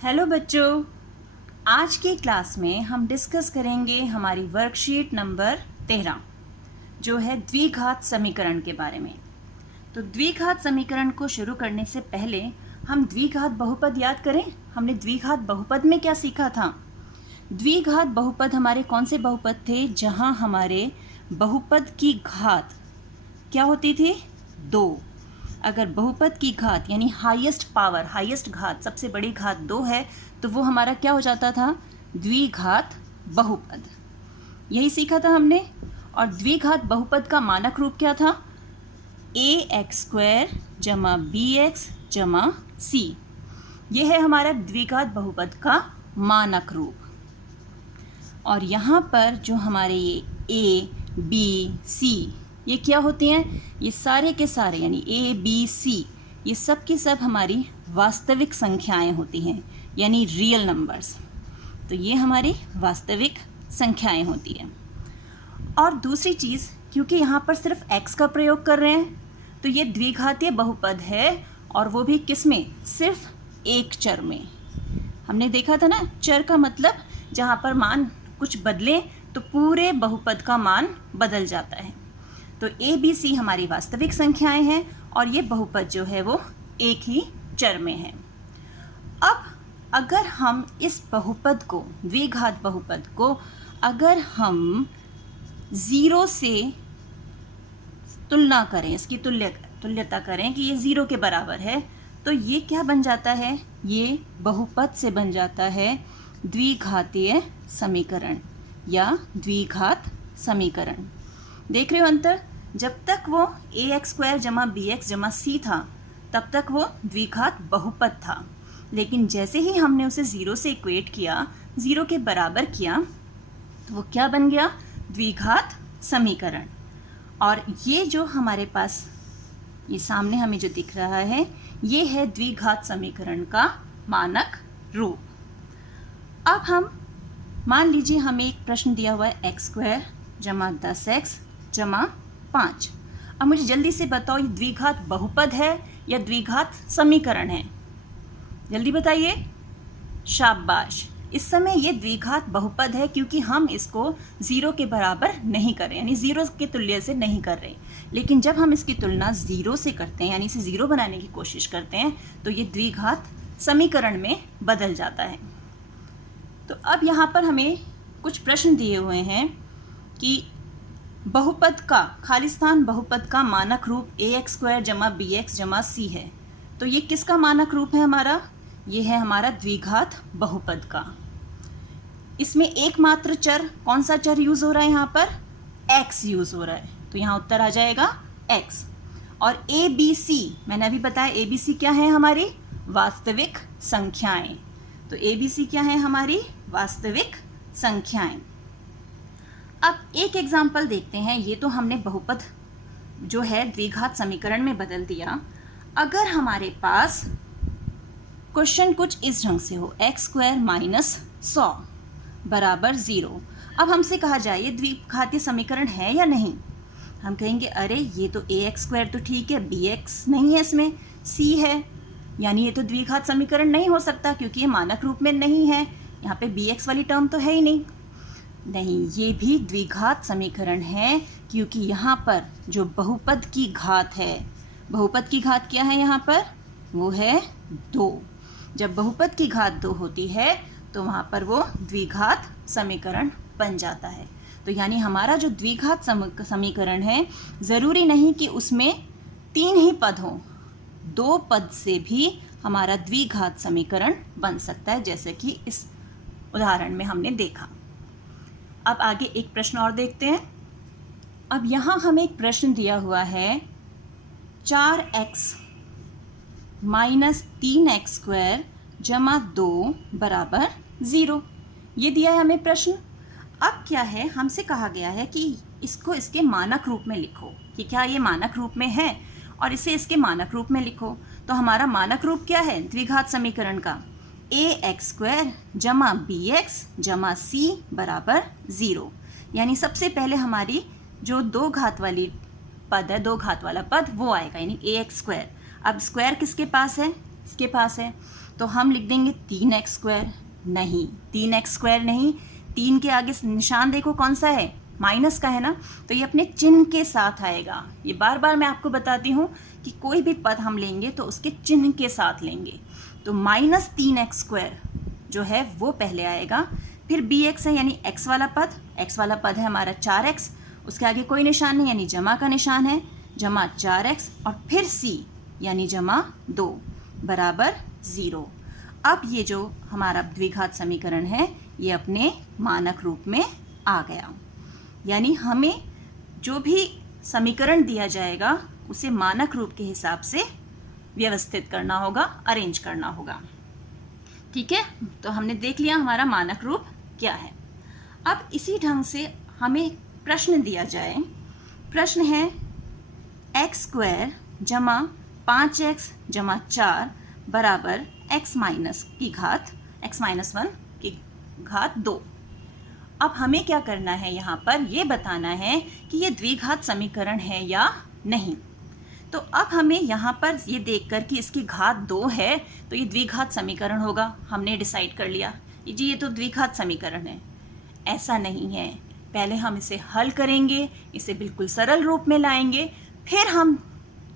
Hello बच्चों, आज की क्लास में हम डिस्कस करेंगे हमारी वर्कशीट नंबर 13 जो है द्विघात समीकरण के बारे में। तो द्विघात समीकरण को शुरू करने से पहले हम द्विघात बहुपद याद करें। हमने द्विघात बहुपद में क्या सीखा था? द्विघात बहुपद हमारे कौन से बहुपद थे जहां हमारे बहुपद की घात क्या होती थी? 2। अगर बहुपद की घात यानी हाईएस्ट पावर, हाईएस्ट घात, सबसे बड़ी घात 2 है तो वो हमारा क्या हो जाता था? द्विघात बहुपद। यही सीखा था हमने। और द्विघात बहुपद का मानक रूप क्या था? ax² जमा bx जमा c। यह है हमारा द्विघात बहुपद का मानक रूप। और यहाँ पर जो हमारे ये a, b, c ये क्या होते हैं? ये सारे के सारे यानी a, b, c ये सब की सब हमारी वास्तविक संख्याएं होती हैं, यानी रियल नंबर्स। तो ये हमारी वास्तविक संख्याएं होती हैं। और दूसरी चीज़, क्योंकि यहाँ पर सिर्फ x का प्रयोग कर रहे हैं तो ये द्विघातीय बहुपद है, और वो भी किस में? सिर्फ एक चर में। हमने देखा था ना, चर का मतलब जहाँ पर मान कुछ बदले तो पूरे बहुपद का मान बदल जाता है। तो a, b, c हमारी वास्तविक संख्याएं हैं और ये बहुपद जो है वो एक ही चर में है। अब अगर हम इस बहुपद को, द्विघात बहुपद को, अगर हम 0 से तुलना करें, इसकी तुल्यता करें कि ये 0 के बराबर है, तो ये क्या बन जाता है? ये बहुपद से बन जाता है द्विघातीय समीकरण या द्विघात समीकरण। देख रहे हो अंतर? जब तक वो ax² जमा bx जमा c था तब तक वो द्विघात बहुपद था, लेकिन जैसे ही हमने उसे 0 से इक्वेट किया, 0 के बराबर किया, तो वो क्या बन गया? द्विघात समीकरण। और ये जो हमारे पास ये सामने हमें जो दिख रहा है, ये है द्विघात समीकरण का मानक रूप। अब हम मान लीजिए हमें एक प्रश्न दिया हुआ है x² जमा 10x जमा 5। अब मुझे जल्दी से बताओ, ये द्विघात बहुपद है या द्विघात समीकरण है? जल्दी बताइए। शाबाश। इस समय ये द्विघात बहुपद है क्योंकि हम इसको 0 के बराबर नहीं कर रहे, यानी 0 के तुल्य से नहीं कर रहे। लेकिन जब हम इसकी तुलना 0 से करते हैं, यानी इसे 0 बनाने की कोशिश करते हैं, तो ये द्विघात समीकरण में बदल जाता है। तो अब यहाँ पर हमें कुछ प्रश्न दिए हुए हैं कि बहुपद का, खालिस्तान बहुपद का मानक रूप ax² जमा bx जमा c है। तो ये किसका मानक रूप है हमारा? ये है हमारा द्विघात बहुपद का। इसमें एकमात्र चर, कौन सा चर यूज़ हो रहा है यहाँ पर? x यूज़ हो रहा है, तो यहाँ उत्तर आ जाएगा x। और a, b, c मैंने अभी बताया, a, b, c क्या है? हमारी वास्तविक संख्याएं। तो a, b, c क्या है? हमारी वास्तविक संख्याएं। अब एक एग्जाम्पल देखते हैं। ये तो हमने बहुपद जो है द्विघात समीकरण में बदल दिया। अगर हमारे पास क्वेश्चन कुछ इस ढंग से हो, x² माइनस 100 बराबर 0। अब हमसे कहा जाए ये द्विघातीय समीकरण है या नहीं? हम कहेंगे अरे ये तो ax² तो ठीक है, bx नहीं है, इसमें c है, यानी ये तो द्विघात समीकरण नहीं हो सकता क्योंकि ये मानक रूप में नहीं है। यहाँ पे bx वाली टर्म तो है ही नहीं। नहीं, ये भी द्विघात समीकरण है क्योंकि यहाँ पर जो बहुपद की घात है, बहुपद की घात क्या है यहाँ पर? वो है 2। जब बहुपद की घात 2 होती है तो वहाँ पर वो द्विघात समीकरण बन जाता है। तो यानी हमारा जो द्विघात समीकरण है, ज़रूरी नहीं कि उसमें 3 ही पद हों, 2 पद से भी हमारा द्विघात समीकरण बन सकता है, जैसे कि इस उदाहरण में हमने देखा। अब आगे एक प्रश्न और देखते हैं। अब यहाँ हमें एक प्रश्न दिया हुआ है 4x माइनस 3x² जमा 2 बराबर 0। ये दिया है हमें प्रश्न। अब क्या है, हमसे कहा गया है कि इसको इसके मानक रूप में लिखो कि क्या ये मानक रूप में है, और इसे इसके मानक रूप में लिखो। तो हमारा मानक रूप क्या है द्विघात समीकरण का? ax² जमा bx जमा c बराबर 0। यानी सबसे पहले हमारी जो 2 घात वाली पद है, 2 घात वाला पद वो आएगा, यानी ax²। अब स्क्वायर किसके पास है? इसके पास है, तो हम लिख देंगे 3x²। नहीं, 3x² नहीं, 3 के आगे निशान देखो कौन सा है, माइनस का है ना, तो ये अपने चिन्ह के साथ आएगा। ये बार बार मैं आपको बताती हूँ कि कोई भी पद हम लेंगे तो उसके चिन्ह के साथ लेंगे। तो -3x² जो है वो पहले आएगा, फिर bx है यानी x वाला पद है हमारा 4x, उसके आगे कोई निशान नहीं यानी जमा का निशान है, जमा 4x, और फिर c यानी जमा 2 बराबर 0। अब ये जो हमारा द्विघात समीकरण है ये अपने मानक रूप में आ गया। यानी हमें जो भी समीकरण दिया जाएगा उसे मानक रूप के हिसाब से व्यवस्थित करना होगा, अरेंज करना होगा। ठीक है, तो हमने देख लिया हमारा मानक रूप क्या है। अब इसी ढंग से हमें प्रश्न दिया जाए। प्रश्न है x² जमा 5x जमा 4 बराबर x माइनस की घात x-1 की घात 2। अब हमें क्या करना है, यहाँ पर ये बताना है कि ये द्विघात समीकरण है या नहीं। तो अब हमें यहाँ पर ये देखकर कि इसकी घात 2 है तो ये द्विघात समीकरण होगा, हमने डिसाइड कर लिया जी ये तो द्विघात समीकरण है। ऐसा नहीं है, पहले हम इसे हल करेंगे, इसे बिल्कुल सरल रूप में लाएंगे, फिर हम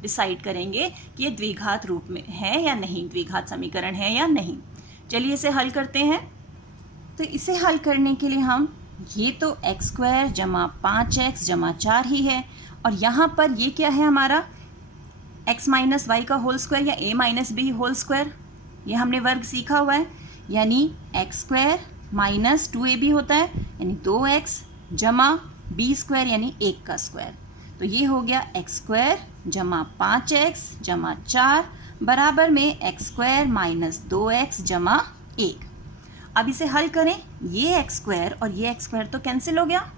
डिसाइड करेंगे कि ये द्विघात रूप में है या नहीं, द्विघात समीकरण है या नहीं। चलिए इसे हल करते हैं। तो इसे हल करने के लिए हम ये तो x² जमा 5x जमा 4 ही है, और यहाँ पर ये क्या है हमारा x माइनस वाई का होल स्क्वायर या a minus b whole square, ये हमने वर्ग सीखा हुआ है। यानी x² माइनस 2ab होता है यानी 2x जमा b² यानी 1 का स्क्वायर। तो ये हो गया x² जमा 5x जमा 4 बराबर में x² माइनस 2x जमा 1। अब इसे हल करें, ये x² और ये x² तो कैंसिल हो गया,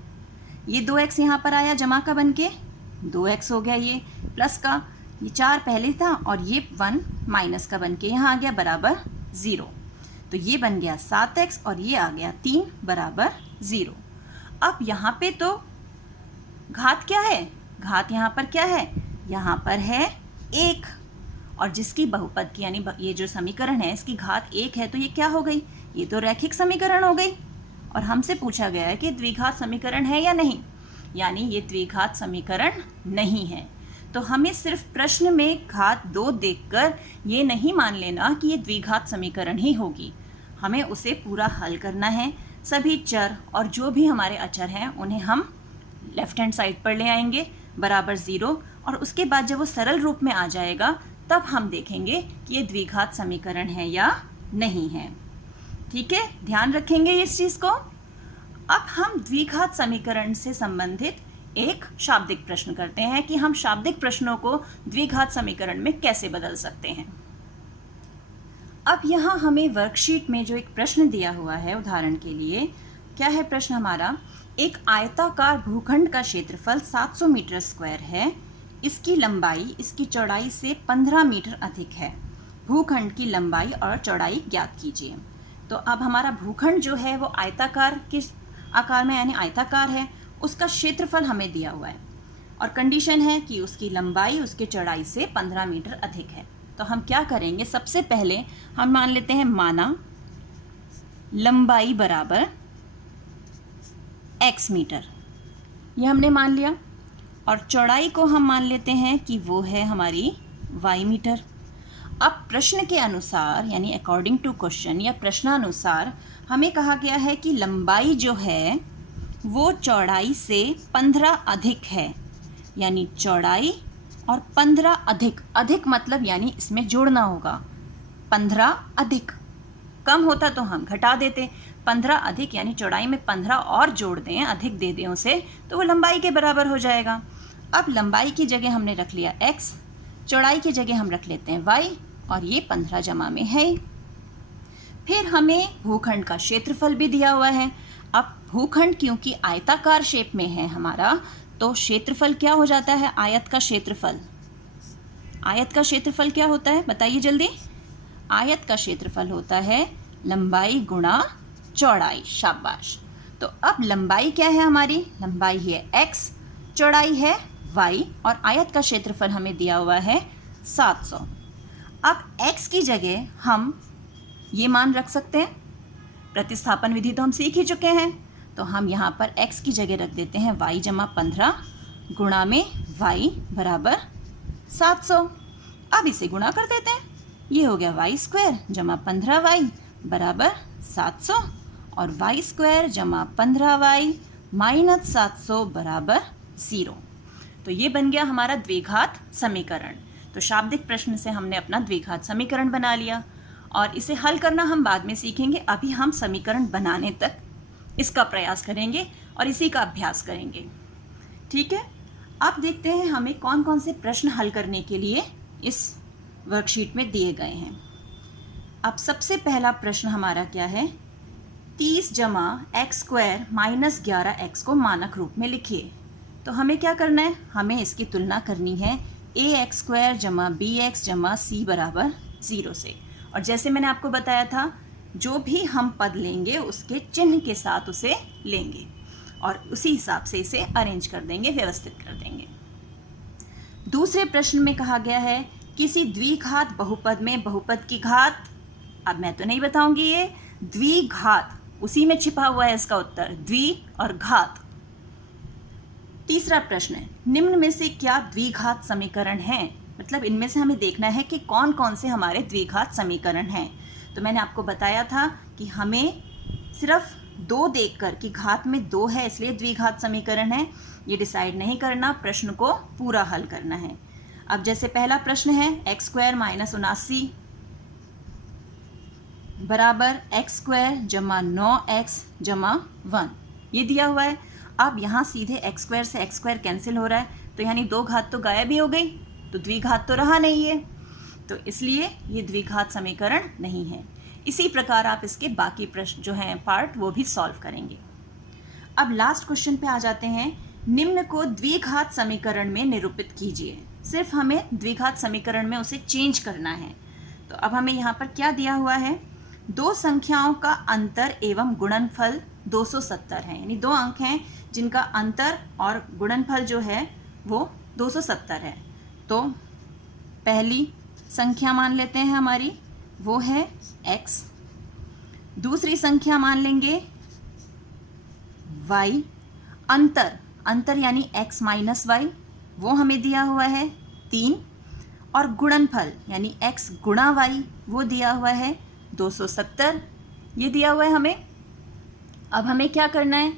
ये 2x यहाँ पर आया जमा का बन के 2x हो गया, ये प्लस का, ये 4 पहले था और ये 1 माइनस का बन के यहाँ आ गया बराबर 0। तो ये बन गया 7x और ये आ गया 3 बराबर 0। अब यहाँ पे तो घात क्या है, घात यहाँ पर क्या है, यहाँ पर है 1, और जिसकी बहुपद की यानी ये जो समीकरण है इसकी घात 1 है तो ये क्या हो गई, ये तो रैखिक समीकरण हो गई। और हमसे पूछा गया है कि द्विघात समीकरण है या नहीं, यानी ये द्विघात समीकरण नहीं है। तो हमें सिर्फ प्रश्न में घात 2 देखकर ये नहीं मान लेना कि ये द्विघात समीकरण ही होगी, हमें उसे पूरा हल करना है। सभी चर और जो भी हमारे अचर हैं उन्हें हम लेफ्ट हैंड साइड पर ले आएंगे बराबर 0, और उसके बाद जब वो सरल रूप में आ जाएगा तब हम देखेंगे कि ये द्विघात समीकरण है या नहीं है। ठीक है, ध्यान रखेंगे इस चीज़ को। अब हम द्विघात समीकरण से संबंधित एक शाब्दिक प्रश्न करते हैं कि हम शाब्दिक प्रश्नों को द्विघात समीकरण में कैसे बदल सकते हैं। अब यहाँ हमें वर्कशीट में जो एक प्रश्न दिया हुआ है, उदाहरण के लिए क्या है प्रश्न हमारा, एक आयताकार भूखंड का क्षेत्रफल 700 मीटर स्क्वायर है, इसकी लंबाई इसकी चौड़ाई से 15 मीटर अधिक है, भूखंड की लंबाई और चौड़ाई ज्ञात कीजिए। तो अब हमारा भूखंड जो है वो आयताकार के आकार में यानी आयताकार है, उसका क्षेत्रफल हमें दिया हुआ है और कंडीशन है कि उसकी लंबाई उसके चौड़ाई से 15 मीटर अधिक है। तो हम क्या करेंगे, सबसे पहले हम मान लेते हैं माना लंबाई बराबर x मीटर, ये हमने मान लिया, और चौड़ाई को हम मान लेते हैं कि वो है हमारी y मीटर। अब प्रश्न के अनुसार यानी अकॉर्डिंग टू क्वेश्चन या प्रश्नानुसार हमें कहा गया है कि लंबाई जो है वो चौड़ाई से 15 अधिक है, यानी चौड़ाई और 15 अधिक, अधिक मतलब यानी इसमें जोड़ना होगा, 15 अधिक, कम होता तो हम घटा देते, 15 अधिक यानी चौड़ाई में 15 और जोड़ दें, अधिक दे दें उसे, तो वो लंबाई के बराबर हो जाएगा। अब लंबाई की जगह हमने रख लिया x, चौड़ाई की जगह हम रख लेते हैं y, और ये 15 जमा में है। फिर हमें भूखंड का क्षेत्रफल भी दिया हुआ है। अब भूखंड क्योंकि आयताकार शेप में है हमारा, तो क्षेत्रफल क्या हो जाता है, आयत का क्षेत्रफल, आयत का क्षेत्रफल क्या होता है बताइए जल्दी, आयत का क्षेत्रफल होता है लंबाई गुणा चौड़ाई, शाबाश। तो अब लंबाई क्या है हमारी, लंबाई है x, चौड़ाई है y, और आयत का क्षेत्रफल हमें दिया हुआ है 700। अब x की जगह हम ये मान रख सकते हैं। प्रतिस्थापन विधि तो हम सीख ही चुके हैं, तो हम यहाँ पर x की जगह रख देते हैं y जमा 15 गुणा में y बराबर 700। अब इसे गुणा कर देते हैं, ये हो गया y स्क्वायर जमा 15y बराबर 700 और y स्क्वायर जमा 15y माइनस 700 बराबर 0। तो ये बन गया हमारा द्विघात समीकरण। तो शाब्दिक प्रश्न से हमने अपना द्विघात समीकरण बना लिया और इसे हल करना हम बाद में सीखेंगे। अभी हम समीकरण बनाने तक इसका प्रयास करेंगे और इसी का अभ्यास करेंगे। ठीक है, अब देखते हैं हमें कौन कौन से प्रश्न हल करने के लिए इस वर्कशीट में दिए गए हैं। अब सबसे पहला प्रश्न हमारा क्या है, 30 जमा एक्स स्क्वायर माइनस 11x को मानक रूप में लिखिए। तो हमें क्या करना है, हमें इसकी तुलना करनी है ax स्क्वायर जमा bx जमा c बराबर 0 से। और जैसे मैंने आपको बताया था, जो भी हम पद लेंगे उसके चिन्ह के साथ उसे लेंगे और उसी हिसाब से इसे अरेंज कर देंगे, व्यवस्थित कर देंगे। दूसरे प्रश्न में कहा गया है किसी द्विघात बहुपद में बहुपद की घात, अब मैं तो नहीं बताऊंगी, ये द्विघात उसी में छिपा हुआ है इसका उत्तर, द्वि और घात। तीसरा प्रश्न है, निम्न में से क्या द्विघात समीकरण हैं, मतलब इनमें से हमें देखना है कि कौन कौन से हमारे द्विघात समीकरण हैं। तो मैंने आपको बताया था कि हमें सिर्फ 2 देखकर कि घात में 2 है इसलिए द्विघात समीकरण है, ये डिसाइड नहीं करना, प्रश्न को पूरा हल करना है। अब जैसे पहला प्रश्न है एक्स स्क्वायर माइनस 79 बराबर एक्स स्क्वायर जमा 9x जमा 1, ये दिया हुआ है। अब यहाँ सीधे एक्स स्क्वायर से एक्स स्क्वायर कैंसिल हो रहा है, तो यानी 2 घात तो गायब ही हो गई, तो द्विघात तो रहा नहीं है, तो इसलिए ये द्विघात समीकरण नहीं है। इसी प्रकार आप इसके बाकी प्रश्न जो हैं पार्ट वो भी सॉल्व करेंगे। अब लास्ट क्वेश्चन पे आ जाते हैं, निम्न को द्विघात समीकरण में निरूपित कीजिए। सिर्फ हमें द्विघात समीकरण में उसे चेंज करना है। तो अब हमें यहाँ पर क्या दिया हुआ है, 2 संख्याओं का अंतर एवं गुणनफल 270 है, यानी 2 अंक हैं जिनका अंतर और गुणनफल जो है वो 270 है। तो पहली संख्या मान लेते हैं हमारी, वो है x, दूसरी संख्या मान लेंगे y, अंतर यानी x माइनस वाई, वो हमें दिया हुआ है 3, और गुणनफल यानी x गुणा y वो दिया हुआ है 270, ये दिया हुआ है हमें। अब हमें क्या करना है,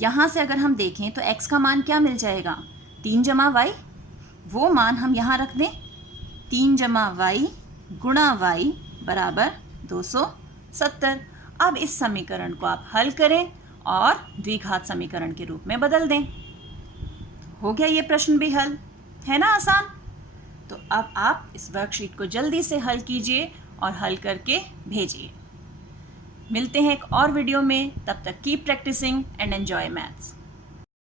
यहाँ से अगर हम देखें तो x का मान क्या मिल जाएगा, 3 जमा y, वो मान हम यहाँ रख दें, 3 जमा y गुणा y बराबर 270। अब इस समीकरण को आप हल करें और द्विघात समीकरण के रूप में बदल दें। हो गया ये प्रश्न भी हल, है ना आसान। तो अब आप इस वर्कशीट को जल्दी से हल कीजिए और हल करके भेजिए। मिलते हैं एक और वीडियो में, तब तक keep practising and enjoy maths.